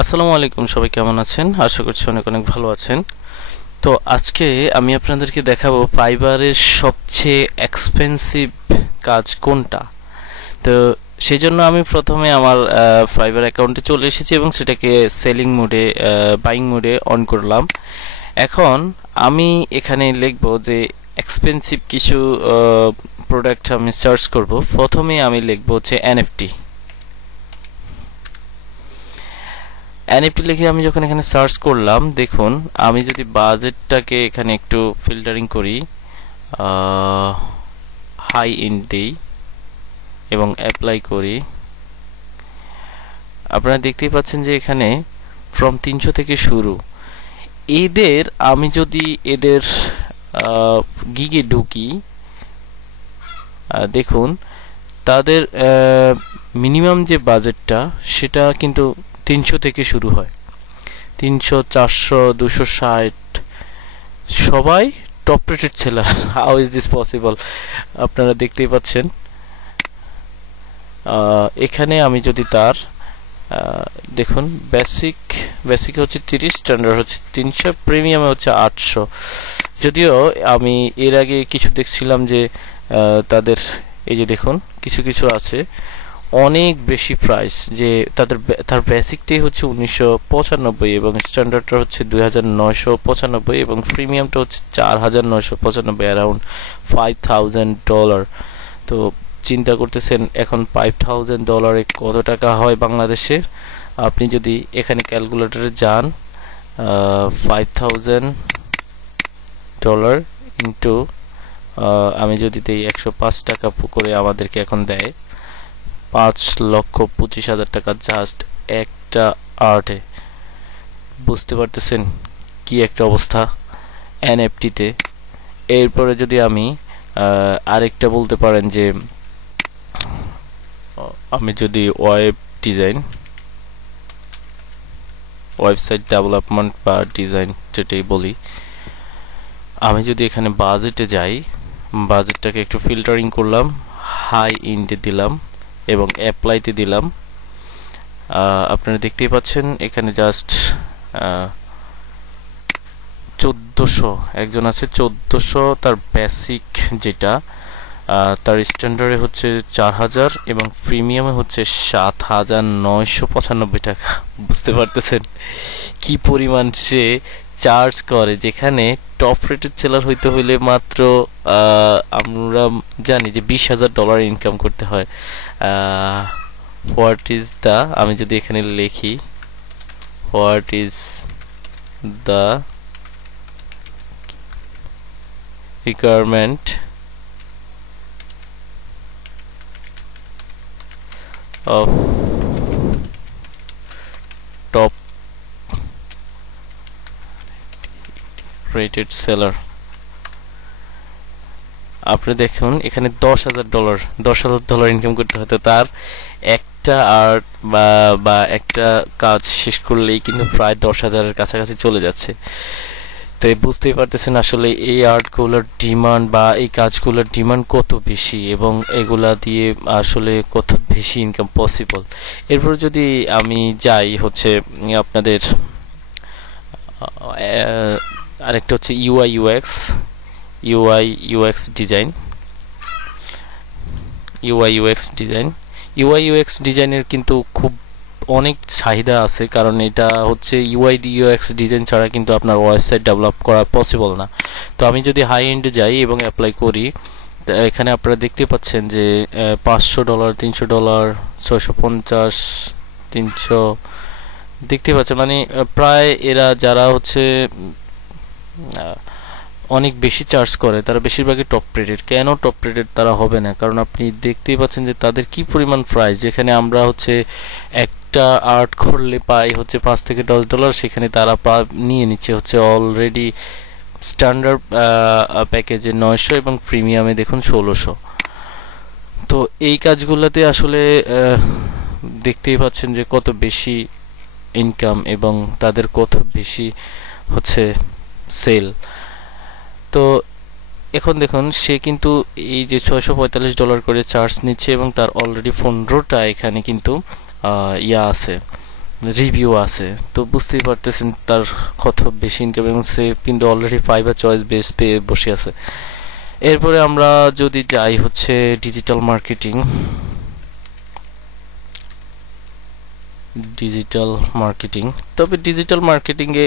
আসসালামু আলাইকুম, সবাই কেমন আছেন? আশা করছি অনেক অনেক ভালো আছেন। তো আজকে আমি আপনাদেরকে দেখাবো ফাইবারের সবচেয়ে এক্সপেন্সিভ কাজ কোনটা। তো সেই জন্য আমি প্রথমে আমার ফাইবার অ্যাকাউন্টে চলে এসেছি এবং সেটাকে সেলিং মোডে বাইং মোডে অন করলাম। এখন আমি এখানে লিখবো যে এক্সপেন্সিভ কিছু প্রোডাক্ট আমি সার্চ করব। প্রথমে আমি লিখবো হচ্ছে এনএফটি। এনএফটি লিখে আমি যখন এখানে সার্চ করলাম, দেখুন আমি যদি বাজেটটাকে এখানে একটু ফিল্টারিং করি, হাই এন্ড দিই এবং অ্যাপ্লাই করি, আপনারা দেখতেই পাচ্ছেন যে এখানে ফ্রম 300 থেকে শুরু। এদের আমি যদি এদের গিগে ঢুকি, দেখুন তাদের মিনিমাম যে বাজেটটা সেটা কিন্তু 300 থেকে শুরু হয়। 300, 400, 260, সবাই top rated seller. How is this possible? আপনারা দেখতেই পাচ্ছেন। এখানে আমি যদি তার দেখুন বেসিক হচ্ছে 30, স্ট্যান্ডার্ড হচ্ছে 300, প্রিমিয়ামে হচ্ছে 800। যদিও আমি এর আগে কিছু দেখছিলাম যে তাদের এই যে দেখুন কিছু কিছু আছে অনেক বেশি প্রাইস, যে তার বেসিকটাই হচ্ছে 1995 এবং স্ট্যান্ডার্ডটা হচ্ছে 2995 এবং প্রিমিয়ামটা হচ্ছে 4995, অ্যারাউন্ড $5000। তো চিন্তা করতেছেন এখন $5000 কত টাকা হয় বাংলাদেশের। আপনি যদি এখানে ক্যালকুলেটরে যান, $5000 ইন্টু আমি যদি দেই 105 টাকা করে আমাদেরকে এখন দেয় 5,25,000 টাকা জাস্ট একটা আর্টে। বুঝতে পারতেছেন কি একটা অবস্থা এনএফটিতে। এরপরে যদি আমি আরেকটা বলতে পারেন যে আমি যদি ওয়েবসাইট ডেভেলপমেন্ট বা ডিজাইন যেটাই বলি, আমি যদি এখানে বাজেটে যাই, বাজেটটাকে একটু ফিল্টারিং করলাম, হাই এন্ডে দিলাম এবং অ্যাপ্লাইতে দিলাম। আপনারা দেখতেই পাচ্ছেন এখানে জাস্ট 1400 একজন আছে, 1400 তার বেসিক যেটা, তার স্ট্যান্ডার্ডে হচ্ছে 4000 এবং প্রিমিয়ামে হচ্ছে 7995 টাকা। বুঝতে পারতেছেন কি পরিমাণ সে চার্জ করে, যেখানে টপ রেটেড সেলার হইতে হইলে মাত্র আমরা জানি যে $20,000 ইনকাম করতে হয়। হোয়াট ইজ দ্য, আমি যদি এখানে লিখি what is the requirement of top rated seller, আপনি দেখুন এখানে $10,000 ইনকাম করতে হতো তার একটা আর্ট বা একটা কাজ শেষ করলেই কিন্তু প্রায় 10,000-এর কাছাকাছি চলে যাচ্ছে। তো বুঝতেই পারতেছেন আসলে এই আর্টগুলোর ডিমান্ড বা এই কাজগুলোর ডিমান্ড কত বেশি এবং এগুলা দিয়ে আসলে কত বেশি ইনকাম পসিবল। এরপর যদি আমি যাই হচ্ছে আপনাদের আরেকটা হচ্ছে ইউআই ইউএক্স ডিজাইনের কিন্তু খুব অনেক চাহিদা আছে, কারণ এটা হচ্ছে ইউএক্স ডিজাইন ছাড়া কিন্তু আপনার ওয়েবসাইট ডেভেলপ করা পসিবল না। তো আমি যদি হাই এন্ডে যাই এবং অ্যাপ্লাই করি, এখানে আপনারা দেখতে পাচ্ছেন যে $500, $300, 650, 300 দেখতে পাচ্ছেন। মানে প্রায় এরা যারা হচ্ছে অনেক বেশি চার্জ করে তারা বেশিরভাগই টপ রেটেড। কেন টপ রেটেড তারা হবে না? কারণ আপনি দেখতেই পাচ্ছেন যে তাদের কি পরিমাণ প্রাইস, যেখানে আমরা হচ্ছে একটা আর্ট করলে পাই হচ্ছে $5 থেকে $10, সেখানে তারা নিয়ে নিচ্ছে হচ্ছে অলরেডি স্ট্যান্ডার্ড প্যাকেজে 900 এবং প্রিমিয়ামে দেখুন 1600। তো এই কাজগুলোতে আসলে দেখতেই পাচ্ছেন যে কত বেশি ইনকাম এবং তাদের কত বেশি হচ্ছে সেল। তো এখন দেখুন সে কিন্তু এই যে $645 করে চার্জ নিচ্ছে এবং তার অলরেডি 15টা এখানে কিন্তু ইয়া আছে, রিভিউ আছে, তো বুঝতেই পারতেছেন তার কত বেশি ইনকাম, এবং সে কিন্তু অলরেডি ফাইবার চয়েস বেস পেয়ে বসে আছে। এরপরে আমরা যদি যাই হচ্ছে ডিজিটাল মার্কেটিং, তবে ডিজিটাল মার্কেটিং এ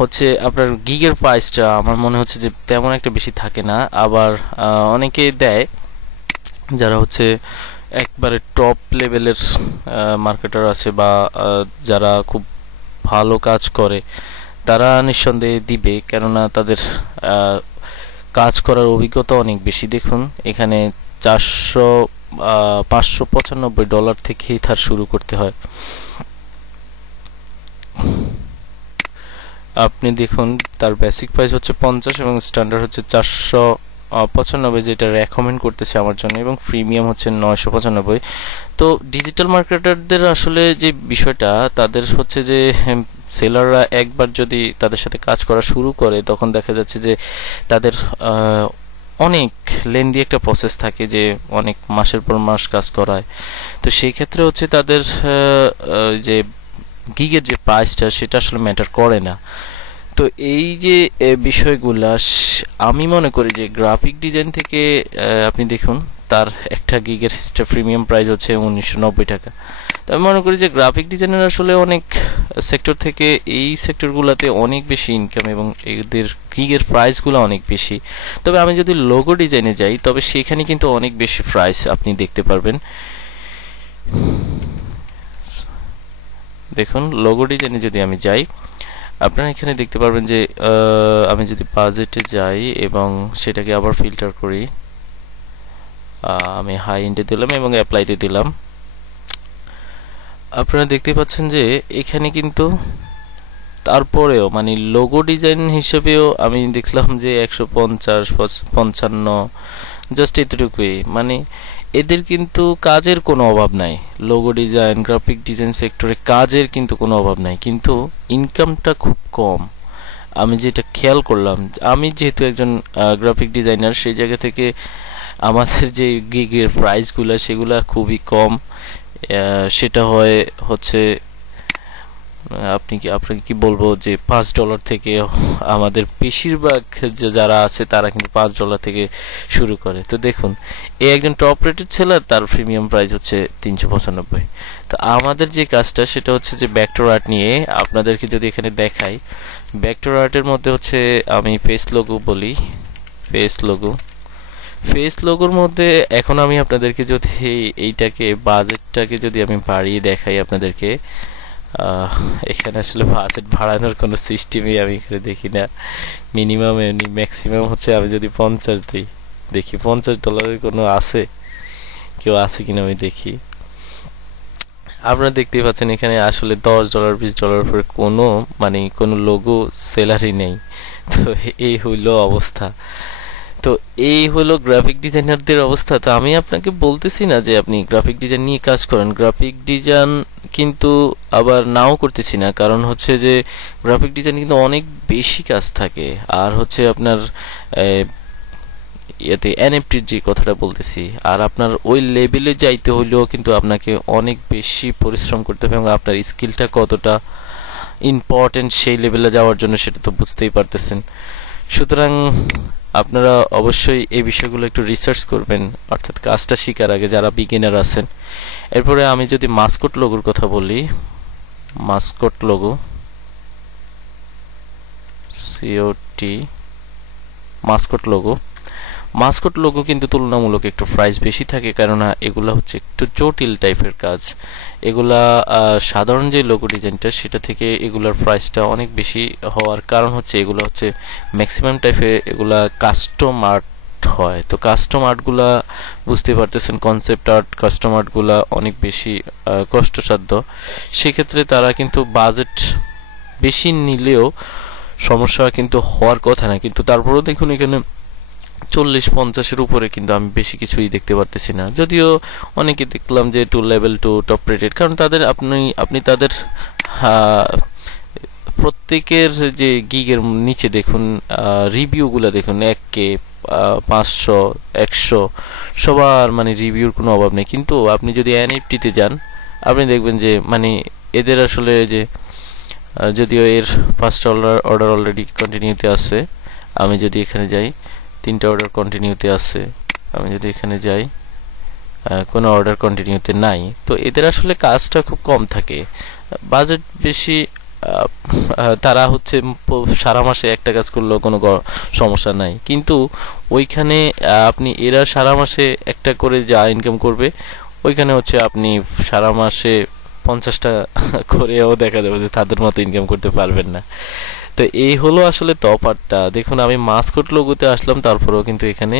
হচ্ছে আপনার গিগের প্রাইসটা আমার মনে হচ্ছে যে তেমন একটা বেশি থাকে না। আবার অনেকে দেয় যারা হচ্ছে একবারে টপ লেভেলের মার্কেটার আছে বা যারা খুব ভালো কাজ করে, তারা নিঃসন্দেহে দিবে, কেননা তাদের কাজ করার অভিজ্ঞতা অনেক বেশি। দেখুন এখানে 595 ডলার থেকেই তার শুরু করতে হয়। আপনি দেখুন তার বেসিক প্রাইস হচ্ছে 50 এবং স্ট্যান্ডার্ড হচ্ছে 495, যেটা রেকমেন্ড করতেছে আমার জন্য, এবং প্রিমিয়াম হচ্ছে 995। তো ডিজিটাল মার্কেটারদের আসলে যে বিষয়টা, তাদের হচ্ছে যে সেলাররা একবার যদি তাদের সাথে কাজ করা শুরু করে, তখন দেখা যাচ্ছে যে তাদের অনেক লেন্দি একটা প্রসেস থাকে, যে অনেক মাসের পর মাস কাজ করায়। তো সেই ক্ষেত্রে হচ্ছে তাদের যে গিগের যে প্রাইসটা সেটা আসলে ম্যাটার করে না। তো এই যে বিষয়গুলা আমি মনে করি যে গ্রাফিক ডিজাইন থেকে আপনি দেখুন তার একটা গিগের প্রিমিয়াম প্রাইস হচ্ছে 1990 টাকা। তো আমি মনে করি যে গ্রাফিক ডিজাইনের আসলে অনেক সেক্টর থেকে এই সেক্টরগুলোতে অনেক বেশি ইনকাম, এবং এদের গিগের প্রাইসগুলো অনেক বেশি। তবে আমি যদি লোগো ডিজাইনে যাই, তবে সেখানে কিন্তু অনেক বেশি প্রাইস আপনি দেখতে পারবেন। দেখুন লোগো ডিজাইনে যদি আমি যাই, আপনারা এখানে দেখতে পারবেন যে আমি যদি বাজেটে যাই এবং সেটাকে আবার ফিল্টার করি, আমি হাই এন্ডে দিলাম এবং অ্যাপ্লাইতে দিলাম, আপনারা দেখতে পাচ্ছেন যে এখানে কিন্তু তারপরেও মানে লোগো ডিজাইন হিসেবেও আমি দেখলাম যে 150 55 জাস্ট এতটুকুই। মানে এদের কিন্তু কাজের কোনো অভাব নাই, লোগো ডিজাইন গ্রাফিক ডিজাইন সেক্টরে কাজের কিন্তু কোনো অভাব নাই, কিন্তু ইনকামটা খুব কম। আমি যেটা খেয়াল করলাম, আমি যেহেতু একজন গ্রাফিক ডিজাইনার, সেই জায়গা থেকে আমাদের যে গিগের প্রাইসগুলো সেগুলা খুবই কম। সেটা হয় হচ্ছে আপনাকে কি বলবো যে $5 থেকে আমাদের বেশিরভাগ যারা আছে তারা কিন্তু $5 থেকে শুরু করে। তো দেখুন এই একজন টপ রেটেড সেলার, তার প্রিমিয়াম প্রাইস হচ্ছে 395। তো আমাদের যে কাজটা সেটা হচ্ছে যে ভেক্টর আর্ট নিয়ে আপনাদেরকে যদি এখানে দেখাই, ভেক্টর আর্টের মধ্যে হচ্ছে আমি ফেস লোগো বলি, ফেস লোগোর মধ্যে এখন আমি আপনাদেরকে যদি এইটাকে বাজেটটাকে যদি আমি বাড়িয়ে দেখাই আপনাদেরকে, এখানে আসলে বাজেট বাড়ানোর কোনো সিস্টেমই আমি এখানে দেখি না। মিনিমাম এমনি ম্যাক্সিমাম হচ্ছে আমি যদি 50 দিই, দেখি $50 কোনো আছে, কেউ আছে কিনা আমি দেখি। আপনারা দেখতেই পাচ্ছেন এখানে আসলে $10 $20 উপরে কোনো লোগো সেলারই নেই। তো এই হইল অবস্থা। তো এই হলো গ্রাফিক ডিজাইনারদের অবস্থা। তো আমি আপনাকে বলতেছি না যে আপনি গ্রাফিক ডিজাইন নিয়ে কাজ করেন, গ্রাফিক ডিজাইন কিন্তু আবার নাও করতেছি না, কারণ হচ্ছে যে গ্রাফিক ডিজাইন কিন্তু অনেক বেশি কাজ থাকে। আর হচ্ছে আপনার এতে এনএফটির যে কথাটা বলতেছি, আর আপনার ওই লেভেলে যাইতে হইলেও কিন্তু আপনাকে অনেক বেশি পরিশ্রম করতে হবে, এবং আপনার স্কিলটা কতটা ইম্পর্টেন্ট সেই লেভেলে যাওয়ার জন্য সেটা তো বুঝতেই পারতেছেন। সুতরাং আপনারা অবশ্যই এই বিষয়গুলো একটু রিসার্চ করবেন, অর্থাৎ কাজটা শেখার আগে যারা বিগিনার আছেন। এরপরে আমি যদি মাস্কট লোগোর কথা বলি, Mascot logo COT Mascot logo কিন্তু তুলনামূলক একটু প্রাইস বেশি থাকে, কেননা এগুলা হচ্ছে একটু জটিল টাইপের কাজ। এগুলা সাধারণ যে লোগো ডিজাইনটা সেটা থেকে এগুলার প্রাইসটা অনেক বেশি হওয়ার কারণ হচ্ছে এগুলো হচ্ছে ম্যাক্সিমাম টাইপে এগুলা কাস্টম আর্ট হয়। তো কাস্টম আর্টগুলা বুঝতে পারতেছেন, কনসেপ্ট আর্ট কাস্টম আর্টগুলা অনেক বেশি কষ্টসাধ্য। সেক্ষেত্রে তারা কিন্তু বাজেট বেশি নিলেও সমস্যা কিন্তু হওয়ার কথা না, কিন্তু তারপরেও দেখুন এখানে 40-50-এর উপরে কিন্তু আমি বেশি কিছুই দেখতে পারতেছি না। যদিও অনেকে দেখলাম যে লেভেল 2 টপ রেটেড, কারণ তাদের আপনি তাদের প্রত্যেকের যে গিগের নিচে দেখুন রিভিউগুলো দেখুন, 1K 500 100 সবার মানে রিভিউর কোনো অভাব নেই। কিন্তু আপনি যদি এনএফটিতে যান, আপনি দেখবেন যে মানে এদের আসলে যে যদিও এর 5টা অর্ডার অলরেডি কন্টিনিউতে আছে, আমি যদি এখানে যাই 3টা অর্ডার কন্টিনিউতে আছে, আমি যদি এখানে যাই কোনো অর্ডার কন্টিনিউতে নাই। তো এদের আসলে কাজটা খুব কম থাকে, বাজেট বেশি। তারা হচ্ছে সারা মাসে একটা কাজ করলেও কোনো সমস্যা নাই, কিন্তু ওইখানে আপনি এরা সারা মাসে একটা করে যা ইনকাম করবে, ওইখানে হচ্ছে আপনি সারা মাসে 50টা করেও দেখা যাবে যে তাদের মতো ইনকাম করতে পারবেন না। তো এই হলো আসলে তফাৎটা। দেখুন আমি মাস্কট লোগোতে আসলাম, তারপরেও কিন্তু এখানে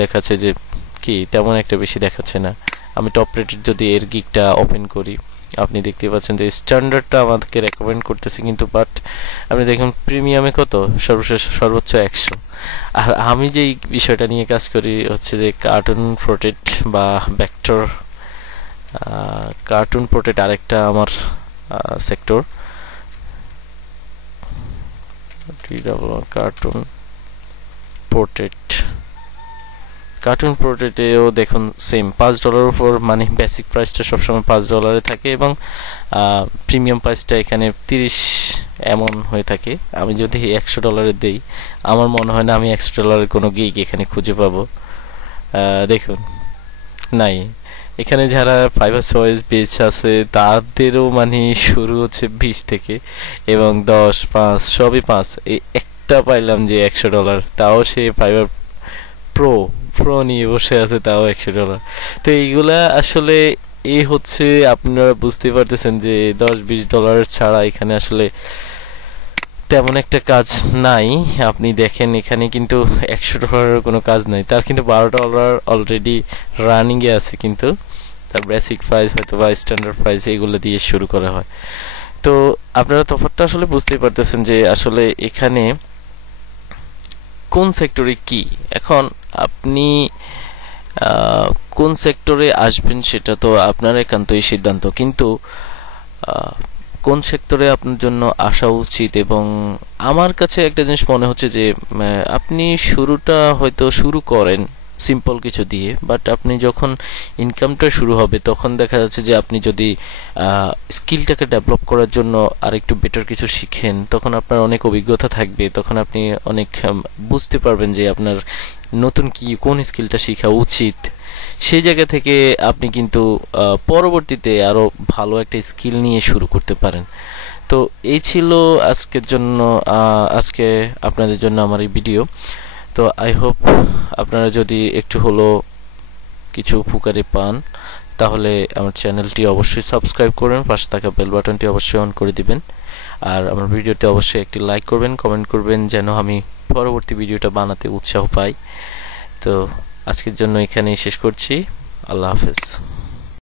দেখাচ্ছে যে কি তেমন একটা বেশি দেখাচ্ছে না। আমি টপ রেটেড যদি এর গিগটা ওপেন করি, আপনি দেখতে পাচ্ছেন যে স্ট্যান্ডার্ডটা আমাদেরকে রেকমেন্ড করতেছে, কিন্তু বাট আপনি দেখুন প্রিমিয়ামে কত, সর্বোচ্চ 100। আর আমি যেই বিষয়টা নিয়ে কাজ করি হচ্ছে যে কার্টুন প্রোটেক্ট বা ভেক্টর। কার্টুন প্রোটেক্ট আরেকটা আমার সেক্টর, কার্টুন প্রোটেক্ট। কার্টুন প্রোটেক্টেও দেখুন সেম $5 উপর, মানে বেসিক প্রাইসটা সবসময় $5 থাকে এবং প্রিমিয়াম প্রাইসটা এখানে 30 এমন হয়ে থাকে। আমি যদি $100 দেই, আমার মনে হয় না আমি $100 কোনো গিগ এখানে খুঁজে পাবো। দেখুন নাই, এখানে যারা ফাইবার সয়েজ পেজ আছে তাদেরও মানে শুরু হচ্ছে 20 থেকে এবং 10, 5 সবই 5। এই একটা পাইলাম যে $100, তাও সে ফাইবার প্রো প্রো নিয়ে বসে আছে, তাও $100। তো এইগুলা আসলে এই হচ্ছে, আপনারা বুঝতে পারতেছেন যে $10-20 ছাড়া এখানে আসলে তেমন একটা কাজ নাই। আপনি দেখেন এখানে কিন্তু $100 কোনো কাজ নাই, তার কিন্তু $12 অলরেডি রানিং এ আছে, কিন্তু তার বেসিক প্রাইস হয়তো বা স্ট্যান্ডার্ড প্রাইস এগুলো দিয়ে শুরু করা হয়। তো আপনারা তফাৎটা আসলে বুঝতেই পারতেছেন যে আসলে এখানে কোন সেক্টরে কি। এখন আপনি কোন সেক্টরে আসবেন সেটা তো আপনার একান্তই সিদ্ধান্ত, কিন্তু কোন সেক্টরে আপনার জন্য আসা উচিত, এবং আমার কাছে একটা জিনিস মনে হচ্ছে যে আপনি শুরুটা হয়তো শুরু করেন সিম্পল কিছু দিয়ে, বাট আপনি যখন ইনকামটা শুরু হবে তখন দেখা যাচ্ছে যে আপনি যদি স্কিলটাকে ডেভেলপ করার জন্য আরেকটু বেটার কিছু শিখেন, তখন আপনার অনেক অভিজ্ঞতা থাকবে, তখন আপনি অনেক বুঝতে পারবেন যে আপনার নতুন কি কোন স্কিলটা শেখা উচিত। সেই জায়গা থেকে আপনি কিন্তু পরবর্তীতে আরো ভালো একটা স্কিল নিয়ে শুরু করতে পারেন। তো এই ছিল আজকের জন্য, আজকে আপনাদের জন্য আমার এই ভিডিও। তো আই হোপ আপনারা যদি একটু হলো কিছু উপকারে পান, তাহলে আমার চ্যানেলটি অবশ্যই সাবস্ক্রাইব করবেন, পাশে থাকা বেল বাটনটি অবশ্যই অন করে দিবেন, আর আমার ভিডিওতে অবশ্যই একটি লাইক করবেন, কমেন্ট করবেন, যেন আমি পরবর্তী ভিডিওটা বানাতে উৎসাহ পাই। তো আজকের জন্য এখানেই শেষ করছি। আল্লাহ হাফেজ।